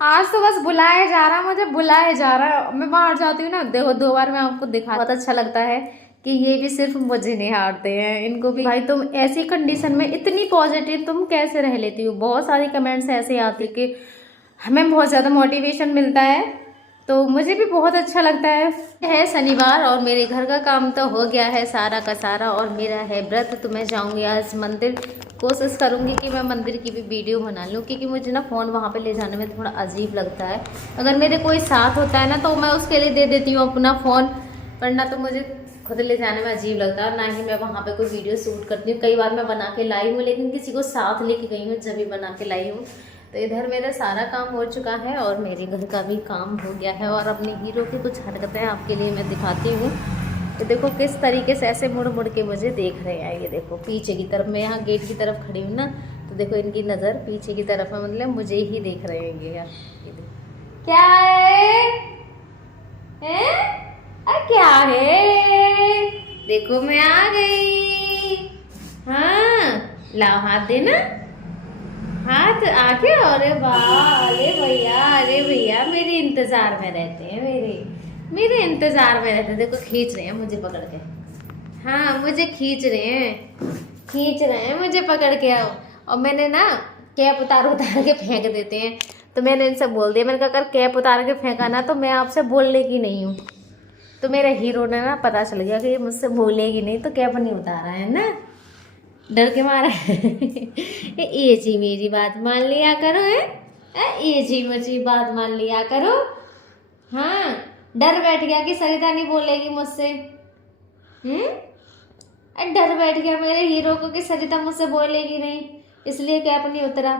आज तो बस बुलाया जा रहा है, मुझे बुलाया जा रहा है। मैं बाहर जाती हूँ ना, देखो 2 बार मैं आपको दिखा, बहुत अच्छा लगता है कि ये भी सिर्फ मुझे नहीं हारते हैं, इनको भी। भाई तुम ऐसी कंडीशन में इतनी पॉजिटिव तुम कैसे रह लेती हो? बहुत सारी कमेंट्स ऐसे आती कि हमें बहुत ज़्यादा मोटिवेशन मिलता है, तो मुझे भी बहुत अच्छा लगता है शनिवार और मेरे घर का काम तो हो गया है सारा का सारा, और मेरा है व्रत, तो मैं जाऊंगी आज मंदिर। कोशिश करूंगी कि मैं मंदिर की भी वीडियो बना लूं, क्योंकि मुझे ना फ़ोन वहाँ पे ले जाने में थोड़ा अजीब लगता है। अगर मेरे कोई साथ होता है ना तो मैं उसके लिए दे देती हूँ अपना फ़ोन, वरना तो मुझे खुद ले जाने में अजीब लगता है। ना ही मैं वहाँ पे कोई वीडियो शूट करती हूँ। कई बार मैं बना के लाई हूँ, लेकिन किसी को साथ लेके गई हूँ जब भी बना के लाई हूँ। तो इधर मेरा सारा काम हो चुका है और मेरे घर का भी काम हो गया है, और अपने हीरो की कुछ हरकतें आपके लिए मैं दिखाती हूँ। तो देखो किस तरीके से ऐसे मुड़ मुड़ के मुझे देख रहे हैं। ये देखो पीछे की तरफ, मैं यहाँ गेट की तरफ खड़ी हूँ ना, तो देखो इनकी नज़र पीछे की तरफ है, मतलब मुझे ही देख रहे हैं ये यार। क्या है? क्या है? देखो मैं आ गई। हाँ लाओ हाथ देना, हाथ आके। अरे वाह, अरे भैया मेरे इंतजार में रहते हैं, मेरे इंतजार में रहते हैं। देखो खींच रहे हैं मुझे पकड़ के, हाँ मुझे खींच रहे हैं मुझे पकड़ के। आओ। और मैंने ना कैप उतार उतार के फेंक देते हैं, तो मैंने इनसे बोल दिया, मैंने कहा अगर कैप उतार के फेंका ना तो मैं आपसे बोलने की नहीं हूँ। तो मेरे हीरो ने ना पता चल गया कि ये मुझसे बोलेगी नहीं, तो कैप नहीं उतारा है ना, डर के मारा। ये जी मेरी बात मान लिया करो है, ये जी मुझे बात मान लिया करो। हाँ डर बैठ गया कि सरिता नहीं बोलेगी मुझसे। डर बैठ गया मेरे हीरो को कि सरिता मुझसे बोलेगी नहीं, इसलिए कैप नहीं उतरा।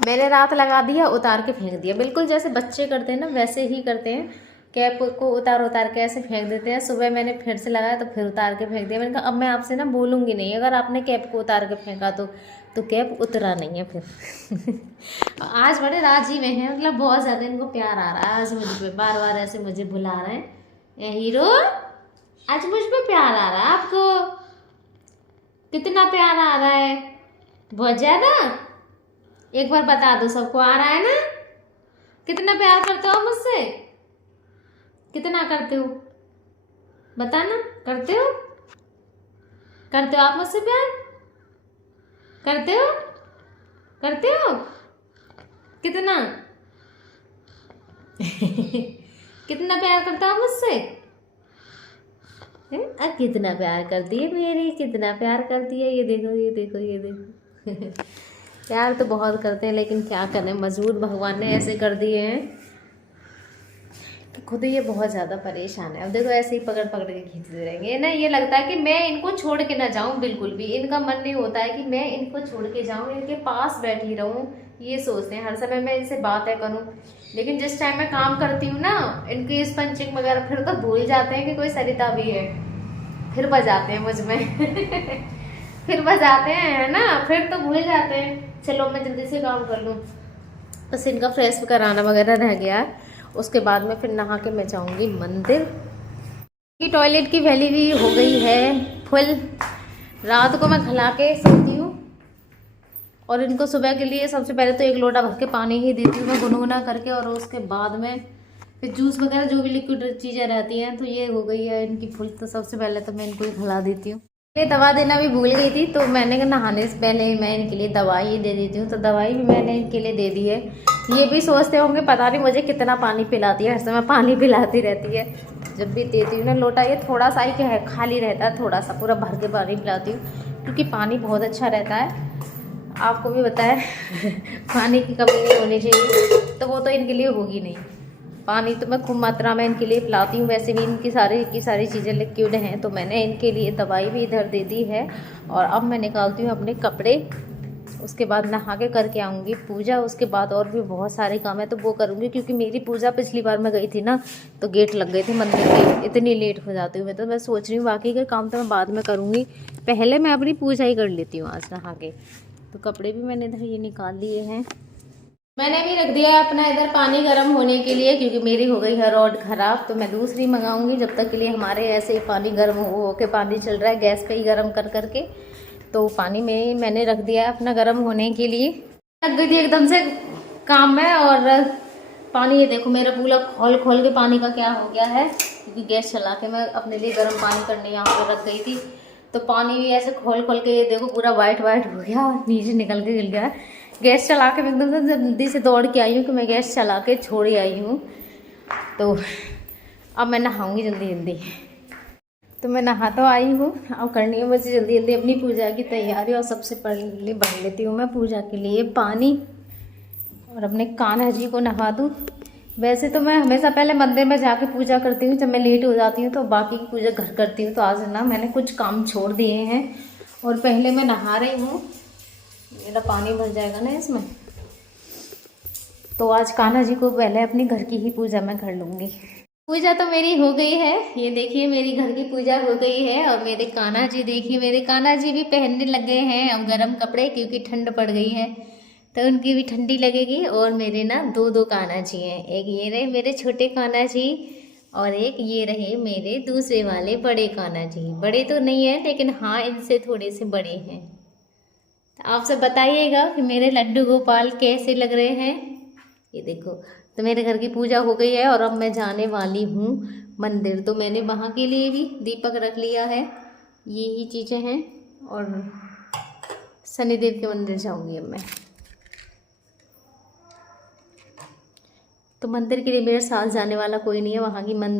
मैंने रात लगा दिया, उतार के फेंक दिया, बिल्कुल जैसे बच्चे करते हैं ना वैसे ही करते हैं। कैप को उतार के ऐसे फेंक देते हैं। सुबह मैंने फिर से लगाया तो फिर उतार के फेंक दिया। मैंने कहा अब मैं आपसे ना बोलूँगी नहीं, अगर आपने कैप को उतार के फेंका तो कैप उतरा नहीं है फिर। आज बड़े राजी में हैं, मतलब बहुत ज़्यादा इनको प्यार आ रहा है आज मुझ पे, बार बार ऐसे मुझे बुला रहे हैं। हीरो आज मुझ पे प्यार आ रहा है आपको? कितना प्यार आ रहा है? बहुत ज़्यादा? एक बार बता दो सबको, आ रहा है ना? कितना प्यार करते हो मुझसे? कितना करते हो बताना? करते हो आप मुझसे प्यार? करते हो कितना? कितना प्यार करते हो मुझसे? कितना प्यार करती है मेरी, कितना प्यार करती है। ये देखो। प्यार तो बहुत करते हैं, लेकिन क्या करें, मजबूर भगवान ने ऐसे कर दिए हैं कि खुद ये बहुत ज़्यादा परेशान है। अब देखो ऐसे ही पकड़ पकड़ के खींचते रहेंगे ना। ये लगता है कि मैं इनको छोड़ के ना जाऊं, बिल्कुल भी इनका मन नहीं होता है कि मैं इनको छोड़ के जाऊं, इनके पास बैठी रहूं। ये सोचते हैं हर समय मैं इनसे बातें करूं, लेकिन जिस टाइम मैं काम करती हूँ ना इनकी स्पंचिंग वगैरह, फिर तो भूल जाते हैं कि कोई सरिता भी है, फिर बजाते हैं मुझ में। फिर बजाते हैं है ना, फिर तो भूल जाते हैं। चलो मैं जल्दी से काम कर लूँ, बस इनका फ्रेश कराना वगैरह रह गया। उसके बाद में फिर नहा के मैं जाऊंगी मंदिर। की टॉयलेट की वैली भी हो गई है फुल। रात को मैं खिला के सोती हूँ, और इनको सुबह के लिए सबसे पहले तो 1 लोटा भर के पानी ही देती हूँ मैं गुनगुना करके, और उसके बाद में फिर जूस वगैरह जो भी लिक्विड चीज़ें रहती हैं। तो ये हो गई है इनकी फुल, तो सबसे पहले तो मैं इनको ही खिला देती हूँ। ये दवा देना भी भूल गई थी, तो मैंने नहाने से पहले मैं इनके लिए दवाई दे देती हूँ। तो दवाई भी मैंने इनके लिए दे दी है। ये भी सोचते होंगे पता नहीं मुझे कितना पानी पिलाती है, हर समय पानी पिलाती रहती है। जब भी देती हूँ ना लोटा, ये थोड़ा सा ही क्या है खाली रहता है, थोड़ा सा, पूरा भर के पानी पिलाती हूँ, क्योंकि पानी बहुत अच्छा रहता है। आपको भी बताया पानी की कमी नहीं होनी चाहिए, तो वो तो इनके लिए होगी नहीं। पानी तो मैं खूब मात्रा में इनके लिए पिलाती हूँ। वैसे भी इनकी सारी चीज़ें लिक्विड हैं, तो मैंने इनके लिए दवाई भी इधर दे दी है। और अब मैं निकालती हूँ अपने कपड़े, उसके बाद नहा के करके आऊँगी पूजा। उसके बाद और भी बहुत सारे काम है तो वो करूँगी, क्योंकि मेरी पूजा पिछली बार मैं गई थी ना तो गेट लग गए थे मंदिर के, इतनी लेट हो जाती हूँ मैं। तो मैं सोच रही हूँ बाकी के काम तो मैं बाद में करूँगी, पहले मैं अपनी पूजा ही कर लेती हूँ आज नहा के। तो कपड़े भी मैंने इधर ये निकाल लिए हैं। मैंने भी रख दिया है अपना इधर पानी गर्म होने के लिए, क्योंकि मेरी हो गई है रॉड ख़राब, तो मैं दूसरी मंगाऊंगी। जब तक के लिए हमारे ऐसे ही पानी गर्म हो के पानी चल रहा है गैस पे ही गर्म कर करके, तो पानी में मैंने रख दिया है अपना गर्म होने के लिए। लग गई थी एकदम से काम में। और पानी ये देखो मेरा पूरा खोल खोल के पानी का क्या हो गया है, क्योंकि गैस चला के मैं अपने लिए गर्म पानी करने यहाँ पर रख गई थी, तो पानी भी ऐसे खोल खोल के ये देखो पूरा वाइट वाइट हो गया और नीचे निकल के गिर गया। गैस चला के मैं एकदम से जल्दी से दौड़ के आई हूँ कि मैं गैस चला के छोड़ ही आई हूँ। तो अब मैं नहाऊँगी जल्दी जल्दी। तो मैं नहा तो आई हूँ, अब करनी है मुझे जल्दी जल्दी अपनी पूजा की तैयारी। और सबसे पहले भर लेती हूँ मैं पूजा के लिए पानी और अपने कान्हा जी को नहा दूँ। वैसे तो मैं हमेशा पहले मंदिर में जाके पूजा करती हूँ, जब मैं लेट हो जाती हूँ तो बाकी की पूजा घर करती हूँ। तो आज ना मैंने कुछ काम छोड़ दिए हैं और पहले मैं नहा रही हूँ। मेरा पानी भर जाएगा ना इसमें, तो आज कान्हा जी को पहले अपनी घर की ही पूजा मैं कर लूँगी। पूजा तो मेरी हो गई है, ये देखिए मेरी घर की पूजा हो गई है। और मेरे कान्हा जी देखिए, मेरे कान्हा जी भी पहनने लगे हैं अब गर्म कपड़े, क्योंकि ठंड पड़ गई है तो उनकी भी ठंडी लगेगी। और मेरे ना दो कान्हा जी हैं, एक ये रहे मेरे छोटे कान्हा जी और एक ये रहे मेरे दूसरे वाले बड़े कान्हा जी। बड़े तो नहीं है लेकिन हाँ इनसे थोड़े से बड़े हैं। तो आप सब बताइएगा कि मेरे लड्डू गोपाल कैसे लग रहे हैं। ये देखो, तो मेरे घर की पूजा हो गई है और अब मैं जाने वाली हूँ मंदिर। तो मैंने वहाँ के लिए भी दीपक रख लिया है, ये ही चीज़ें हैं। और शनिदेव के मंदिर जाऊँगी अब मैं। तो मंदिर के लिए मेरे साथ जाने वाला कोई नहीं है, वहाँ की मन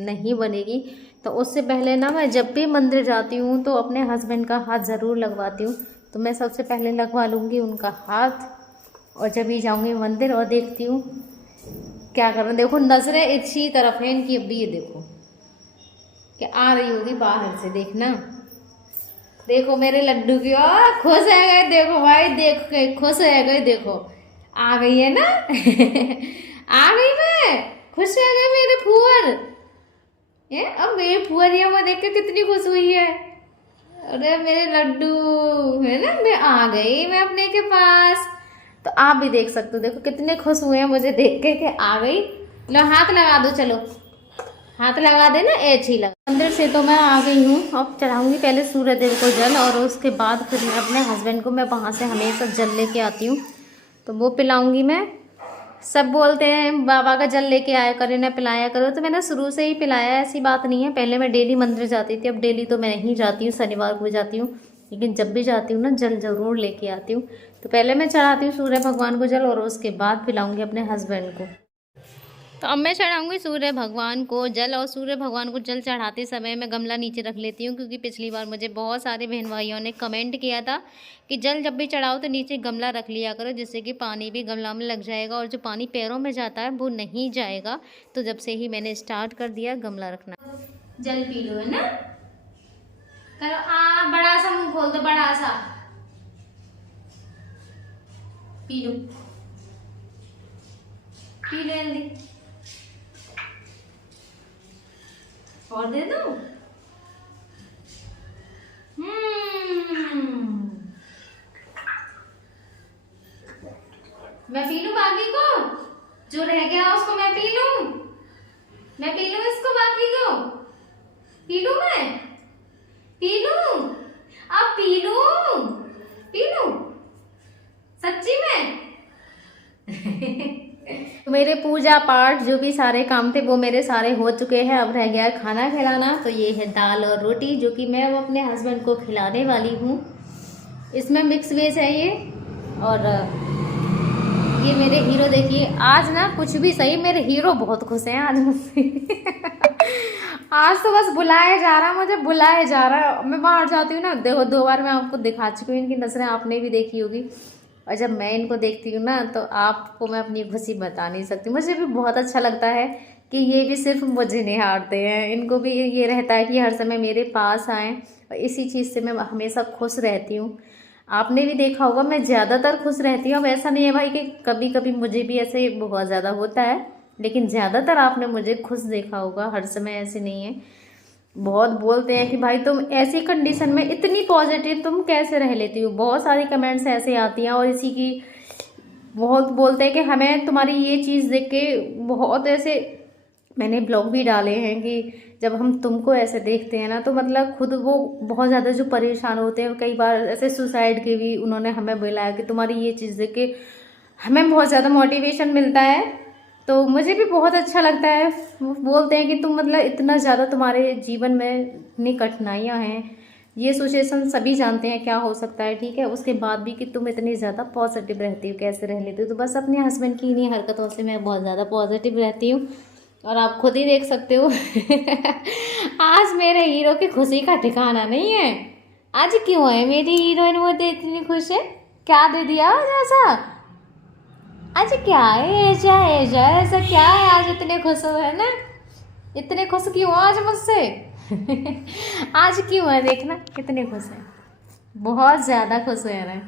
नहीं बनेगी। तो उससे पहले ना मैं जब भी मंदिर जाती हूँ तो अपने हस्बैंड का हाथ ज़रूर लगवाती हूँ। तो मैं सबसे पहले लगवा लूँगी उनका हाथ, और जब भी जाऊँगी मंदिर और देखती हूँ क्या कर रहे हैं। देखो नजरें इसी तरफ है इनकी, अभी ये देखो कि आ रही होगी बाहर से, देखना। देखो मेरे लड्डू की खुश है गए, देखो भाई देख के खुश है गए, देखो आ गई है ना आ गई मैं, खुश है गए मेरे फुअर। ये अब मेरे फुअरिया में देख के कितनी खुश हुई है। अरे मेरे लड्डू है ना, मैं आ गई मैं अपने के पास। तो आप भी देख सकते हो, देखो कितने खुश हुए हैं मुझे देख के कि आ गई। लो हाथ लगा दो, चलो हाथ लगा देना, ऐसी लगा। मंदिर से तो मैं आ गई हूँ, अब चढ़ाऊंगी पहले सूर्य देव को जल और उसके बाद फिर मैं अपने हस्बैंड को, मैं वहाँ से हमेशा जल लेके आती हूँ तो वो पिलाऊंगी मैं। सब बोलते हैं बाबा का जल लेके आया करो ना, पिलाया करो, तो मैंने शुरू से ही पिलाया, ऐसी बात नहीं है। पहले मैं डेली मंदिर जाती थी, अब डेली तो मैं नहीं जाती हूँ, शनिवार को जाती हूँ, लेकिन जब भी जाती हूँ ना जल ज़रूर लेके आती हूँ। तो पहले मैं चढ़ाती हूँ सूर्य भगवान को जल और उसके बाद पिलाऊंगी अपने हस्बैंड को। तो अब मैं चढ़ाऊंगी सूर्य भगवान को जल, और सूर्य भगवान को जल चढ़ाते समय मैं गमला नीचे रख लेती हूँ, क्योंकि पिछली बार मुझे बहुत सारे बहन भाइयों ने कमेंट किया था कि जल जब भी चढ़ाओ तो नीचे गमला रख लिया करो, जिससे कि पानी भी गमला में लग जाएगा और जो पानी पैरों में जाता है वो नहीं जाएगा। तो जब से ही मैंने स्टार्ट कर दिया गमला रखना। जल पी लो, है ना, करो बड़ा सा मुँह खोल दो, बड़ा सा पी लो, पी ले जल्दी, और दे दो। मैं पी लूं बाकी को, जो रह गया उसको मैं पी लूं, मैं पी लूं इसको, बाकी को पी लूं, मैं पी लूं, अब पी लूं, पी लूं सच्ची में तो मेरे पूजा पाठ जो भी सारे काम थे वो मेरे सारे हो चुके हैं। अब रह गया है खाना खिलाना। तो ये है दाल और रोटी जो कि मैं अपने हस्बैंड को खिलाने वाली हूँ। इसमें मिक्स वेज है ये। और ये मेरे हीरो देखिए, आज ना कुछ भी सही मेरे हीरो बहुत खुश हैं आज मुझसे आज तो बस बुलाया जा रहा, मुझे बुलाया जा रहा। मैं बाहर जाती हूँ ना, देखो 2 बार मैं आपको दिखा चुकी हूँ, इनकी नजरें आपने भी देखी होगी। और जब मैं इनको देखती हूँ ना तो आपको मैं अपनी खुशी बता नहीं सकती। मुझे भी बहुत अच्छा लगता है कि ये भी सिर्फ मुझे निहारते हैं, इनको भी ये रहता है कि हर समय मेरे पास आएँ, और इसी चीज़ से मैं हमेशा खुश रहती हूँ। आपने भी देखा होगा मैं ज़्यादातर खुश रहती हूँ। अब ऐसा नहीं है भाई कि कभी कभी मुझे भी ऐसे बहुत ज़्यादा होता है, लेकिन ज़्यादातर आपने मुझे खुश देखा होगा, हर समय ऐसे नहीं है। बहुत बोलते हैं कि भाई तुम ऐसी कंडीशन में इतनी पॉजिटिव तुम कैसे रह लेती हो, बहुत सारी कमेंट्स ऐसे आती हैं। और इसी की बहुत बोलते हैं कि हमें तुम्हारी ये चीज़ देख के बहुत ऐसे, मैंने ब्लॉग भी डाले हैं कि जब हम तुमको ऐसे देखते हैं ना तो मतलब खुद वो बहुत ज़्यादा जो परेशान होते हैं, कई बार ऐसे सुसाइड के भी उन्होंने हमें बोला है कि तुम्हारी ये चीज़ देख के हमें बहुत ज़्यादा मोटिवेशन मिलता है। तो मुझे भी बहुत अच्छा लगता है। वो बोलते हैं कि तुम मतलब इतना ज़्यादा तुम्हारे जीवन में इतनी कठिनाइयाँ हैं, ये सिचुएशन सभी जानते हैं क्या हो सकता है, ठीक है, उसके बाद भी कि तुम इतनी ज़्यादा पॉजिटिव रहती हो, कैसे रह लेती हो। तो बस अपने हस्बैंड की इन्हीं हरकतों से मैं बहुत ज़्यादा पॉजिटिव रहती हूँ और आप खुद ही देख सकते हो। आज मेरे हीरो की खुशी का ठिकाना नहीं है। आज क्यों है मेरी हीरोइन वो इतनी खुश है? क्या दे दिया आज ऐसा? आज क्या है ऐसा क्या है आज इतने खुश हो, है ना? इतने खुश क्यों हो आज मुझसे? आज क्यों है, देखना कितने खुश हैं, बहुत ज़्यादा खुश है रहे।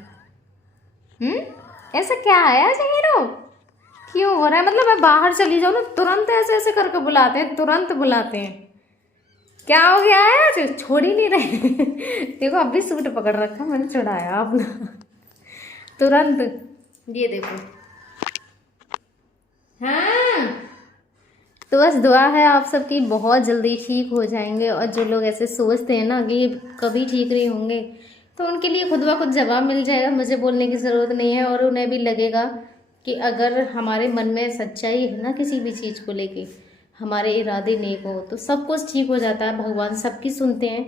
ऐसा क्या है आज हीरो, क्यों हो रहा है? मतलब मैं बाहर चली जाऊँ ना तुरंत ऐसे ऐसे करके बुलाते हैं, तुरंत बुलाते हैं। क्या हो गया है आज, छोड़ ही नहीं रहे। देखो अभी सूट पकड़ रखा मैंने, चढ़ाया अपना तुरंत। ये देखो, हाँ तो बस दुआ है आप सबकी बहुत जल्दी ठीक हो जाएंगे। और जो लोग ऐसे सोचते हैं ना कि ये कभी ठीक नहीं होंगे, तो उनके लिए खुद ब खुद जवाब मिल जाएगा, मुझे बोलने की ज़रूरत नहीं है। और उन्हें भी लगेगा कि अगर हमारे मन में सच्चाई है ना किसी भी चीज़ को लेके, हमारे इरादे नेक हो, तो सब कुछ ठीक हो जाता है। भगवान सबकी सुनते हैं,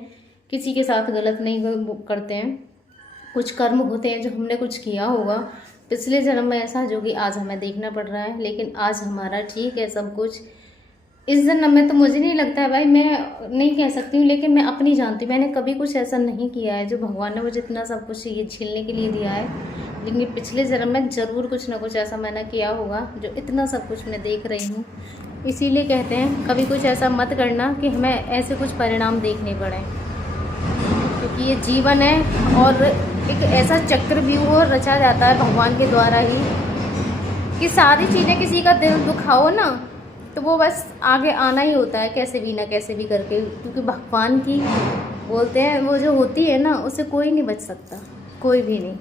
किसी के साथ गलत नहीं करते हैं। कुछ कर्म होते हैं जो हमने कुछ किया होगा पिछले जन्म में ऐसा, जो कि आज हमें देखना पड़ रहा है, लेकिन आज हमारा ठीक है सब कुछ। इस जन्म में तो मुझे नहीं लगता है भाई, मैं नहीं कह सकती हूँ, लेकिन मैं अपनी जानती हूँ, मैंने कभी कुछ ऐसा नहीं किया है जो भगवान ने मुझे इतना सब कुछ ये झेलने के लिए दिया है। लेकिन पिछले जन्म में ज़रूर कुछ ना कुछ ऐसा मैंने किया होगा जो इतना सब कुछ मैं देख रही हूँ। इसीलिए कहते हैं कभी कुछ ऐसा मत करना कि हमें ऐसे कुछ परिणाम देखने पड़े, क्योंकि ये जीवन है और एक ऐसा चक्रव्यूह रचा जाता है भगवान के द्वारा ही कि सारी चीज़ें, किसी का दिल दुखाओ ना तो वो बस आगे आना ही होता है, कैसे भी ना कैसे भी करके। क्योंकि भगवान की बोलते हैं वो जो होती है ना, उससे कोई नहीं बच सकता, कोई भी नहीं।